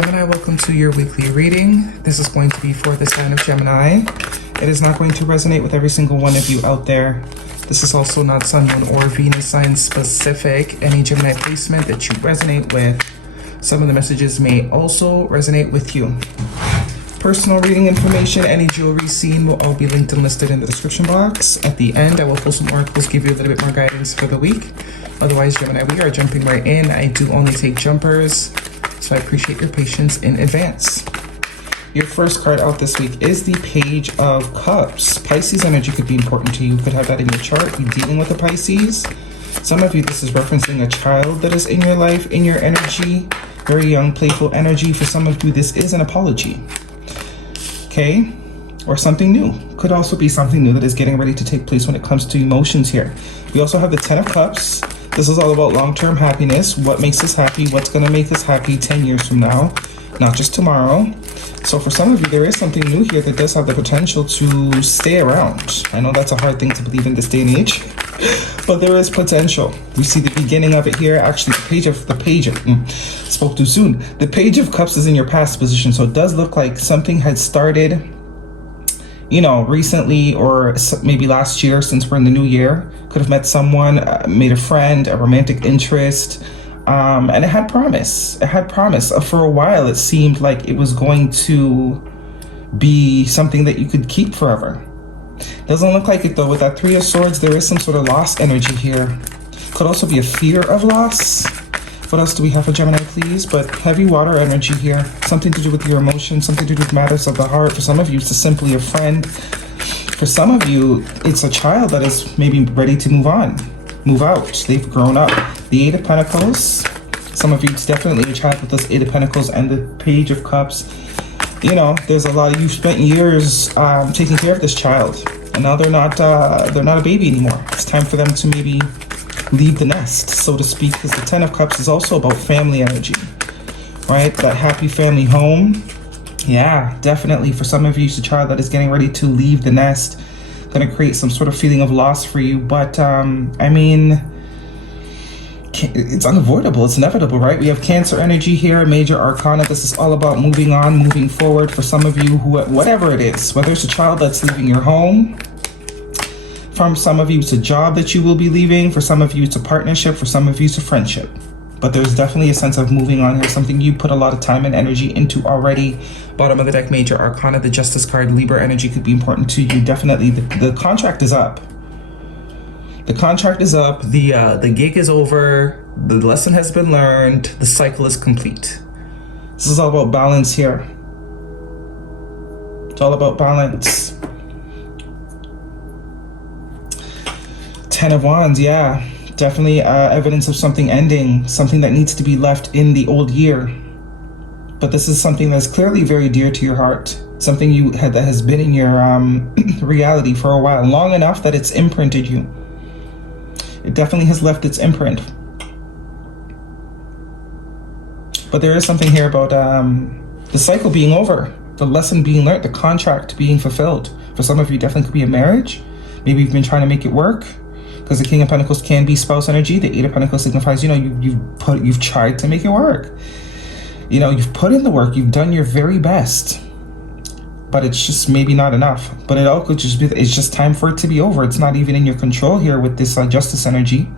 Gemini, welcome to your weekly reading. This is going to be for the sign of Gemini. It is not going to resonate with every single one of you out there. This is also not Sun, Moon, or Venus sign specific. Any Gemini placement that you resonate with, some of the messages may also resonate with you. Personal reading information, any jewelry seen will all be linked and listed in the description box. At the end, I will pull some oracles, give you a little bit more guidance for the week. Otherwise, Gemini, we are jumping right in. I do only take jumpers, so I appreciate your patience in advance. Your first card out this week is the Page of Cups. Pisces energy could be important to you. You could have that in your chart. You're dealing with a Pisces. Some of you, this is referencing a child that is in your life, in your energy. Very young, playful energy. For some of you, this is an apology. Okay? Or something new. Could also be something new that is getting ready to take place when it comes to emotions here. We also have the Ten of Cups. This is all about long-term happiness. What makes us happy? What's going to make us happy 10 years from now? Not just tomorrow. So for some of you, there is something new here that does have the potential to stay around. I know that's a hard thing to believe in this day and age, but there is potential. We see the beginning of it here. Actually, spoke too soon. The Page of Cups is in your past position, so it does look like something had started, you know, recently or maybe last year, since we're in the new year. Could have met someone, made a friend, a romantic interest, and it had promise. It had promise. For a while, it seemed like it was going to be something that you could keep forever. Doesn't look like it though. With that Three of Swords, there is some sort of lost energy here. Could also be a fear of loss. What else do we have for Gemini, please? But heavy water energy here. Something to do with your emotions, something to do with matters of the heart. For some of you, it's simply a friend. For some of you, it's a child that is maybe ready to move on, move out. They've grown up. The Eight of Pentacles. Some of you, it's definitely a child with this Eight of Pentacles and the Page of Cups. You know, there's a lot of, you've spent years taking care of this child, and now they're not a baby anymore. It's time for them to maybe leave the nest, so to speak, because the Ten of Cups is also about family energy, right? That happy family home. Yeah, definitely. For some of you, it's a child that is getting ready to leave the nest, going to create some sort of feeling of loss for you. But I mean, it's unavoidable. It's inevitable, right? We have Cancer energy here, Major Arcana. This is all about moving on, moving forward. For some of you, who, whatever it is, whether it's a child that's leaving your home, from some of you, it's a job that you will be leaving. For some of you, it's a partnership. For some of you, it's a friendship. But there's definitely a sense of moving on here, something you put a lot of time and energy into already. Bottom of the deck, Major Arcana, the Justice card. Libra energy could be important to you. Definitely, the contract is up. The contract is up. The gig is over. The lesson has been learned. The cycle is complete. This is all about balance here. It's all about balance. Ten of Wands, yeah. Definitely evidence of something ending, something that needs to be left in the old year. But this is something that's clearly very dear to your heart. Something you had that has been in your reality for a while, long enough that it's imprinted you. It definitely has left its imprint. But there is something here about the cycle being over, the lesson being learned, the contract being fulfilled. For some of you, definitely could be a marriage. Maybe you've been trying to make it work. Because the King of Pentacles can be spouse energy. The Eight of Pentacles signifies, you know, you've tried to make it work. You know, you've put in the work. You've done your very best. But it's just maybe not enough. But it all could just be, it's just time for it to be over. It's not even in your control here with this Justice energy.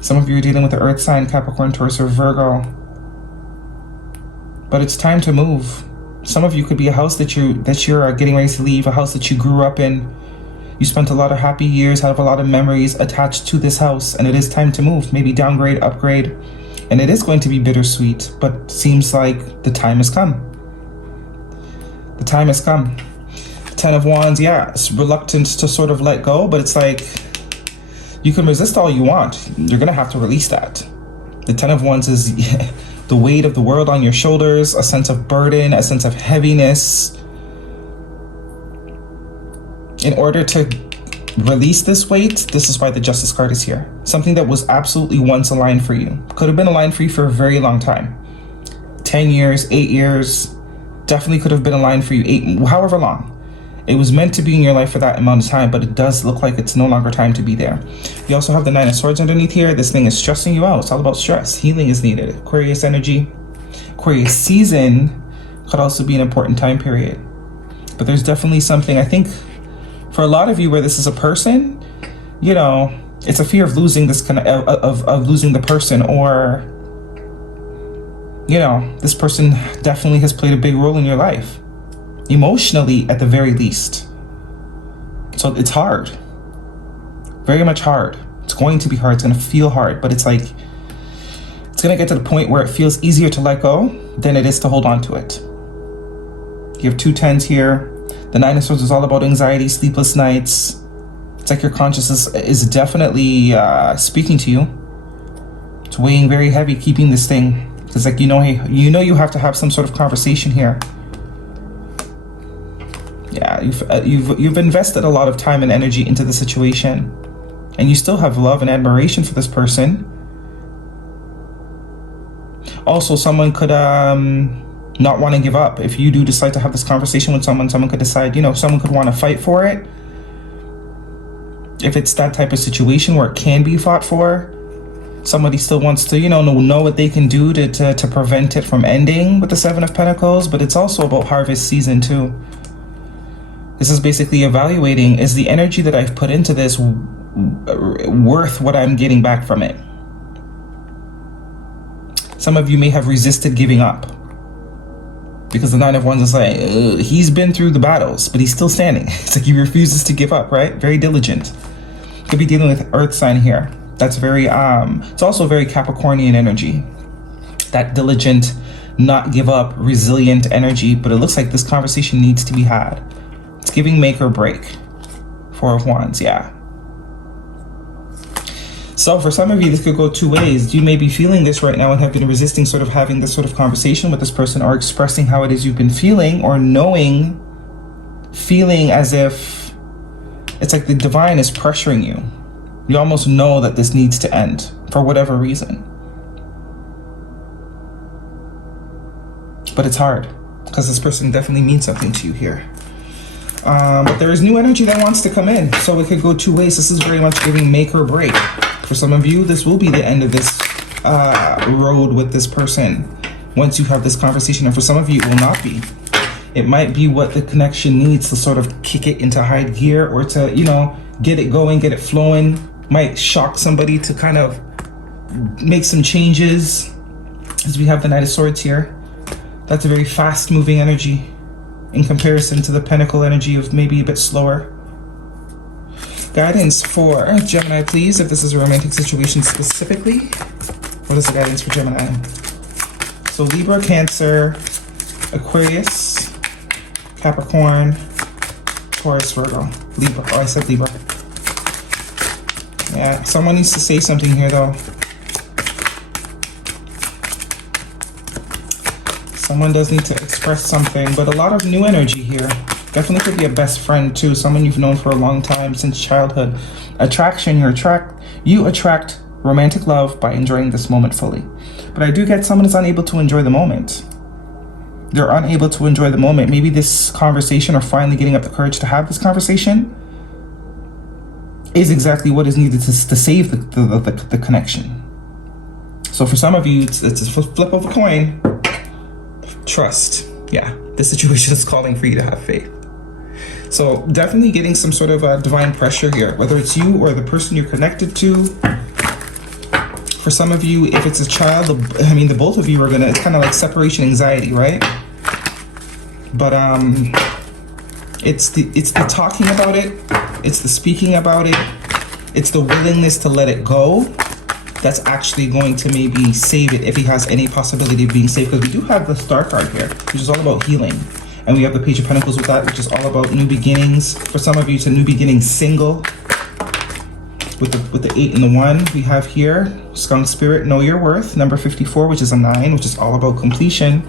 Some of you are dealing with the Earth sign, Capricorn, Taurus, or Virgo. But it's time to move. Some of you could be a house that you're getting ready to leave, a house that you grew up in. You spent a lot of happy years, have a lot of memories attached to this house, and it is time to move, maybe downgrade, upgrade. And it is going to be bittersweet, but seems like the time has come. The time has come. Ten of Wands, yeah, it's reluctant to sort of let go, but it's like you can resist all you want. You're going to have to release that. The Ten of Wands is the weight of the world on your shoulders, a sense of burden, a sense of heaviness. In order to release this weight, this is why the Justice card is here. Something that was absolutely once aligned for you. Could have been aligned for you for a very long time. 10 years, 8 years. Definitely could have been aligned for you, however long. It was meant to be in your life for that amount of time, but it does look like it's no longer time to be there. You also have the Nine of Swords underneath here. This thing is stressing you out. It's all about stress. Healing is needed. Aquarius energy. Aquarius season could also be an important time period. But there's definitely something, I think, for a lot of you where this is a person, you know, it's a fear of losing this kind of losing the person, or, you know, this person definitely has played a big role in your life, emotionally at the very least. So it's hard, very much hard. It's going to be hard, it's going to feel hard, but it's like, it's going to get to the point where it feels easier to let go than it is to hold on to it. You have 2 10s here. The 9 of Swords is all about anxiety, sleepless nights. It's like your consciousness is definitely speaking to you. It's weighing very heavy, keeping this thing. It's like, you know, hey, you know, you have to have some sort of conversation here. Yeah, you've invested a lot of time and energy into the situation, and you still have love and admiration for this person. Also, someone could not want to give up. If you do decide to have this conversation with someone, someone could decide, you know, someone could want to fight for it. If it's that type of situation where it can be fought for, somebody still wants to, you know what they can do to prevent it from ending with the 7 of Pentacles. But it's also about harvest season too. This is basically evaluating, is the energy that I've put into this worth what I'm getting back from it? Some of you may have resisted giving up, because the 9 of Wands is like, he's been through the battles, but he's still standing. It's like he refuses to give up, right? Very diligent. Could be dealing with earth sign here. That's very, it's also very Capricornian energy. That diligent, not give up, resilient energy. But it looks like this conversation needs to be had. It's giving make or break. 4 of Wands, yeah. So for some of you, this could go 2 ways. You may be feeling this right now and have been resisting sort of having this sort of conversation with this person, or expressing how it is you've been feeling, or feeling as if it's like the divine is pressuring you. You almost know that this needs to end for whatever reason. But it's hard, because this person definitely means something to you here. But there is new energy that wants to come in. So it could go 2 ways. This is very much giving make or break. For some of you, this will be the end of this road with this person once you have this conversation. And for some of you, it will not be. It might be what the connection needs to sort of kick it into high gear, or to, you know, get it going, get it flowing. Might shock somebody to kind of make some changes. As we have the Knight of Swords here. That's a very fast moving energy in comparison to the Pentacle energy of maybe a bit slower. Guidance for Gemini, please, if this is a romantic situation specifically. What is the guidance for Gemini? So Libra, Cancer, Aquarius, Capricorn, Taurus, Virgo, Libra. Oh, I said Libra. Yeah, someone needs to say something here though. Someone does need to express something, but a lot of new energy here. Definitely could be a best friend too, someone you've known for a long time, since childhood. Attraction, you attract romantic love by enjoying this moment fully. But I do get someone is unable to enjoy the moment. They're unable to enjoy the moment. Maybe this conversation, or finally getting up the courage to have this conversation, is exactly what is needed to save the connection. So for some of you, it's a flip of a coin. Trust. Yeah, this situation is calling for you to have faith. So definitely getting some sort of divine pressure here, whether it's you or the person you're connected to. For some of you, if it's a child, I mean, the both of you are gonna, it's kind of like separation anxiety, right? But it's the talking about it, it's the speaking about it, it's the willingness to let it go that's actually going to maybe save it, if he has any possibility of being saved. Because we do have the Star card here, which is all about healing. And we have the Page of Pentacles with that, which is all about new beginnings. For some of you, it's a new beginning single. With the 8 and the 1, we have here, Skunk Spirit, Know Your Worth. Number 54, which is a 9, which is all about completion.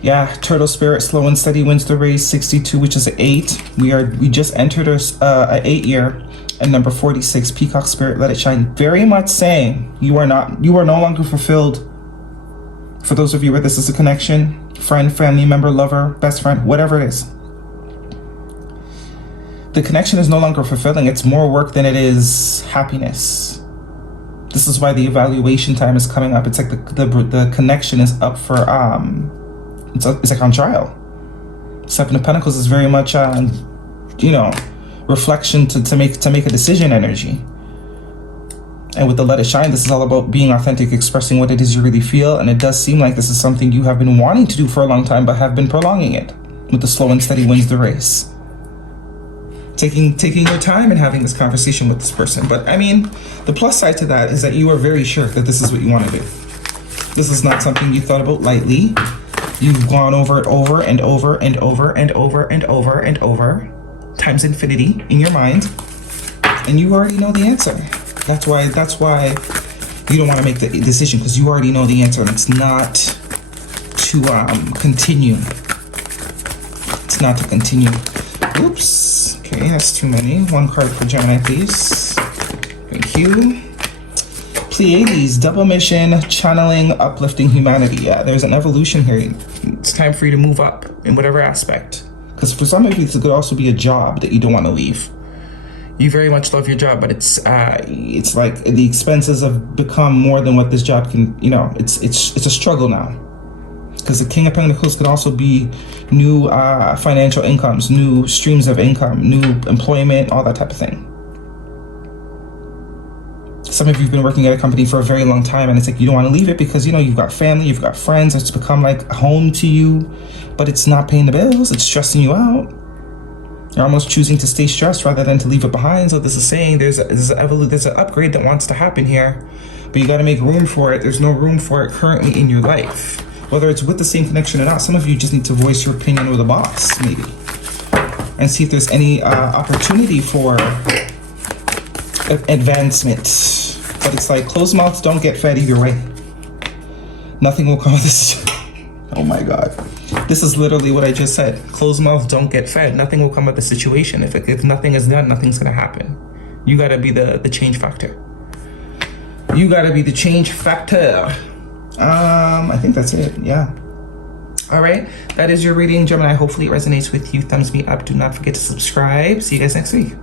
Yeah, Turtle Spirit, Slow and Steady wins the race. 62, which is an 8. We just entered a 8 year. And number 46, Peacock Spirit, Let It Shine. Very much saying you are no longer fulfilled. For those of you where this is a connection, friend, family member, lover, best friend, whatever it is. The connection is no longer fulfilling. It's more work than it is happiness. This is why the evaluation time is coming up. It's like the connection is up for it's like on trial. Seven of Pentacles is very much you know, reflection to make a decision energy. And with the Let It Shine, this is all about being authentic, expressing what it is you really feel. And it does seem like this is something you have been wanting to do for a long time, but have been prolonging it. With the slow and steady wins the race. Taking your time and having this conversation with this person. But I mean, the plus side to that is that you are very sure that this is what you want to do. This is not something you thought about lightly. You've gone over it over and over and over and over and over and over times infinity in your mind, and you already know the answer. That's why you don't want to make the decision, because you already know the answer, and it's not to continue. It's not to continue. Oops. Okay, that's too many. One card for Gemini, please. Thank you. Pleiades, double mission, channeling, uplifting humanity. Yeah, there's an evolution here. It's time for you to move up in whatever aspect. Because for some of you, it could also be a job that you don't want to leave. You very much love your job, but it's like the expenses have become more than what this job can, you know, it's a struggle now. Because the King of Pentacles could also be new financial incomes, new streams of income, new employment, all that type of thing. Some of you have been working at a company for a very long time, and it's like you don't want to leave it because, you know, you've got family, you've got friends, it's become like home to you, but it's not paying the bills, it's stressing you out. You're almost choosing to stay stressed rather than to leave it behind. So this is saying there's an upgrade that wants to happen here, but you got to make room for it. There's no room for it currently in your life. Whether it's with the same connection or not, some of you just need to voice your opinion with a boss, maybe, and see if there's any opportunity for advancement. But it's like closed mouths don't get fed either way. Nothing will come of this. Oh my God. This is literally what I just said. Closed mouths don't get fed. Nothing will come of the situation. If nothing is done, nothing's gonna happen. You gotta be the change factor. You gotta be the change factor. I think that's it, yeah. All right, that is your reading, Gemini. Hopefully it resonates with you. Thumbs me up. Do not forget to subscribe. See you guys next week.